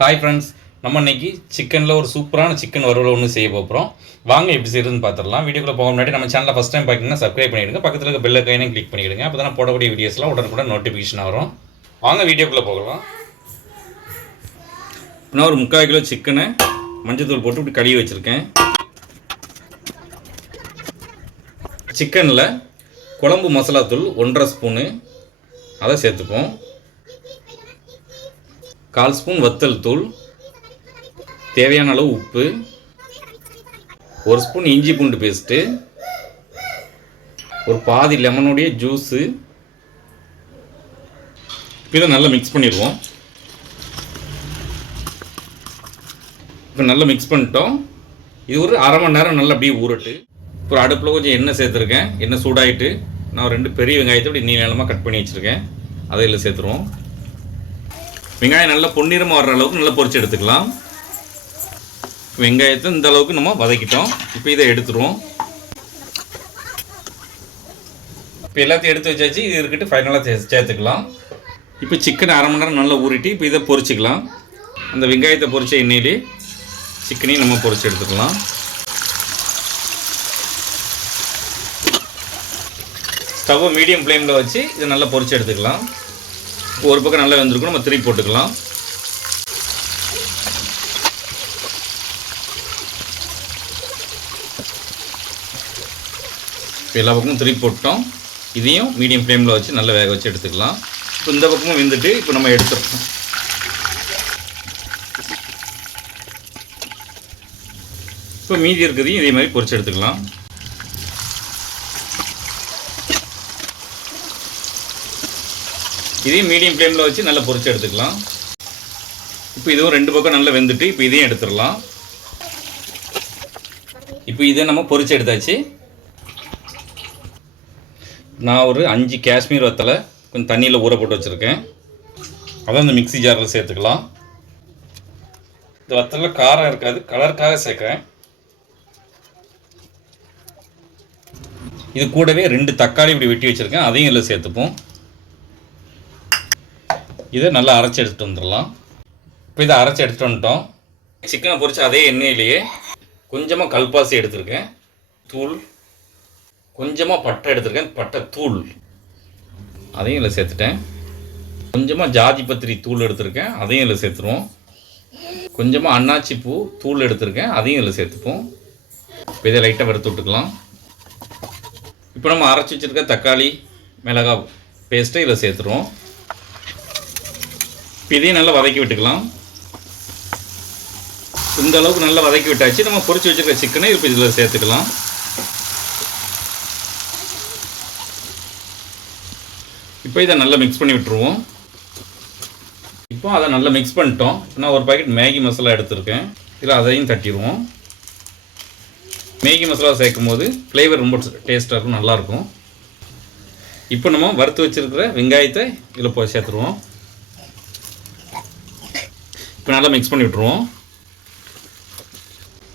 Hi friends நம்ம இன்னைக்கு சிக்கனில் ஒரு சூப்பரான சிக்கன் வறுவல் ஒன்று செய்ய போகிறோம் வாங்க எப்படி செய்யறதுன்னு பார்த்துடலாம் வீடியோக்குள்ள போக முன்னாடி நம்ம சேனலில் ஃபஸ்ட் டைம் பார்க்கணும்னா சப்ஸ்கிரைப் பண்ணிவிடுங்க பக்கத்தில் இருக்க பெல் கைனையும் கிளிக் பண்ணிவிடுங்க அப்போ தான் போடக்கூடிய வீடியோஸ்லாம் உடனுக்குடன் நோட்டிஃபிகேஷன் வரும். வாங்க வீடியோக்குள்ளே போகலாம். இப்போ நான் ஒரு முக்கால் கிலோ சிக்கனை மஞ்சத்தூள் போட்டு இப்படி கழுவி வச்சுருக்கேன். சிக்கனில் குழம்பு மசாலாத்தூள் ஒன்றரை ஸ்பூனு அதை சேர்த்துப்போம். கால் ஸ்பூன் வத்தல் தூள் தேவையான அளவு உப்பு ஒரு ஸ்பூன் இஞ்சி பூண்டு பேஸ்ட்டு ஒரு பாதி லெமனுடைய ஜூஸு. இதை நல்லா மிக்ஸ் பண்ணிடுவோம். இப்போ நல்லா மிக்ஸ் பண்ணிட்டோம். இது ஒரு அரை மணி நேரம் நல்லா அப்படியே ஊறட்டு. இப்போ அடுப்பில் கொஞ்சம் எண்ணெய் சேர்த்துருக்கேன். எண்ணெய் சூடாயிட்டு நான் ரெண்டு பெரிய வெங்காயத்தை இப்படி நீளமாக கட் பண்ணி வச்சுருக்கேன். அதை இதில் சேர்த்துருவோம். வெங்காயம் நல்லா பொன்னிறமாக வர்ற அளவுக்கு நல்லா பொறிச்சு எடுத்துக்கலாம். வெங்காயத்தை இந்த அளவுக்கு நம்ம வதக்கிட்டோம். இப்போ இதை எடுத்துருவோம். இப்போ எல்லாத்தையும் எடுத்து வச்சாச்சு. இது இருக்கிட்டு ஃபைனலாக சே சேர்த்துக்கலாம். இப்போ சிக்கன் அரை மணி நேரம் நல்லா ஊறிட்டு இப்போ இதை பொரிச்சிக்கலாம். அந்த வெங்காயத்தை பொரிச்ச எண்ணெயிலே சிக்கனையும் நம்ம பொரிச்சு எடுத்துக்கலாம். ஸ்டவ்வை மீடியம் ஃப்ளேமில் வச்சு இதை நல்லா பொறிச்சு எடுத்துக்கலாம். ஒரு பக்கம் நல்லா வெந்திருக்கும். நம்ம திருப்பி போட்டுக்கலாம். இப்போ எல்லா பக்கமும் திருப்பி போட்டோம். இதையும் மீடியம் ஃப்ளேமில் வச்சு நல்லா வேக வச்சு எடுத்துக்கலாம். இப்போ இந்த பக்கமும் வெந்துட்டு இப்போ நம்ம எடுத்துருக்கோம் இப்போ மீதி இருக்கிறதையும் இதே மாதிரி பொறிச்சு எடுத்துக்கலாம். இதையும் மீடியம் ஃப்ளேமில் வச்சு நல்லா பொறிச்சு எடுத்துக்கலாம். இப்போ இதுவும் ரெண்டு பக்கம் நல்லா வெந்துட்டு இப்போ இதையும் எடுத்துடலாம். இப்போ இதை நம்ம பொறிச்சு எடுத்தாச்சு. நான் ஒரு அஞ்சு காஷ்மீர் வத்தலை கொஞ்சம் தண்ணியில் ஊற போட்டு வச்சுருக்கேன். அதை அந்த மிக்ஸி ஜாரில் சேர்த்துக்கலாம். இந்த வத்தலில் காரம் இருக்காது கலருக்காக சேர்க்குறேன். இது கூடவே ரெண்டு தக்காளி இப்படி வெட்டி வச்சுருக்கேன் அதையும் இதில் சேர்த்துப்போம். இதை நல்லா அரைச்சி எடுத்துகிட்டு வந்துடலாம். இப்போ இதை அரைச்சி எடுத்துகிட்டு வந்துட்டோம். சிக்கனை பொரிச்ச அதே எண்ணெயிலேயே கொஞ்சமாக கல்பாசி எடுத்திருக்கேன். தூள் கொஞ்சமாக பட்டை எடுத்திருக்கேன். பட்டை தூள். அதையும் இதில் சேர்த்துட்டேன். கொஞ்சமாக ஜாதி பத்திரி தூள் எடுத்திருக்கேன். அதையும் இதில் சேர்த்துருவோம். கொஞ்சமாக அன்னாச்சி பூ தூள் எடுத்திருக்கேன். அதையும் இதில் சேர்த்துப்போம். இப்போ இதை லைட்டாக வறுத்து விட்டுக்கலாம். இப்போ நம்ம அரைச்சி வச்சுருக்க தக்காளி மிளகாய் பேஸ்ட்டை இதில் சேர்த்துருவோம். இப்போ இதையும் நல்லா வதக்கி விட்டுக்கலாம். இந்த அளவுக்கு நல்லா வதக்கி விட்டாச்சு. நம்ம பொரிச்சு வச்சுருக்க சிக்கனை இப்போ இதில் சேர்த்துக்கலாம். இப்போ இதை நல்லா மிக்ஸ் பண்ணி விட்டுருவோம். இப்போ அதை நல்லா மிக்ஸ் பண்ணிட்டோம். நான் ஒரு பாக்கெட் மேகி மசாலா எடுத்திருக்கேன். இதில் அதையும் தட்டிடுவோம். மேகி மசாலா சேர்க்கும் போது ஃப்ளேவர் ரொம்ப டேஸ்ட்டாக இருக்கும் நல்லாயிருக்கும் இப்போ நம்ம வறுத்து வச்சுருக்கிற வெங்காயத்தை இதில் போய் சேர்த்துருவோம். இப்போ நல்லா மிக்ஸ் பண்ணி விட்ருவோம்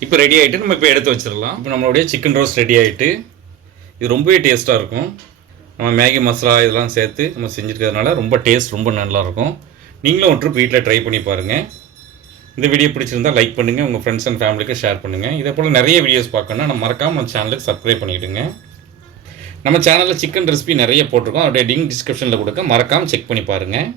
இப்போ ரெடி ஆகிட்டு நம்ம இப்போ எடுத்து வச்சிடலாம். இப்போ நம்மளுடைய சிக்கன் ரோஸ் ரெடி ஆகிட்டு இது ரொம்பவே டேஸ்ட்டாக இருக்கும். நம்ம மேகி மசாலா இதெல்லாம் சேர்த்து நம்ம செஞ்சுருக்கிறதுனால ரொம்ப டேஸ்ட் ரொம்ப நல்லாயிருக்கும். நீங்களும் ஒரு ட்ரிப் வீட்டில் ட்ரை பண்ணி பாருங்கள் இந்த வீடியோ பிடிச்சிருந்தால் லைக் பண்ணுங்கள் உங்கள் ஃப்ரெண்ட்ஸ் அண்ட் ஃபேமிலிக்கு ஷேர் பண்ணுங்கள் இதே போல் நிறைய வீடியோஸ் பார்க்கணுன்னா நம்ம மறக்காமல் நம்ம சேனலுக்கு சப்ஸ்கிரைப் பண்ணிவிடுங்க நம்ம சேனலில் சிக்கன் ரெசிபி நிறைய போட்டிருக்கோம். அதோடைய லிங்க் டிஸ்கிரிப்ஷனில் கொடுக்க மறக்காமல் செக் பண்ணி பாருங்கள்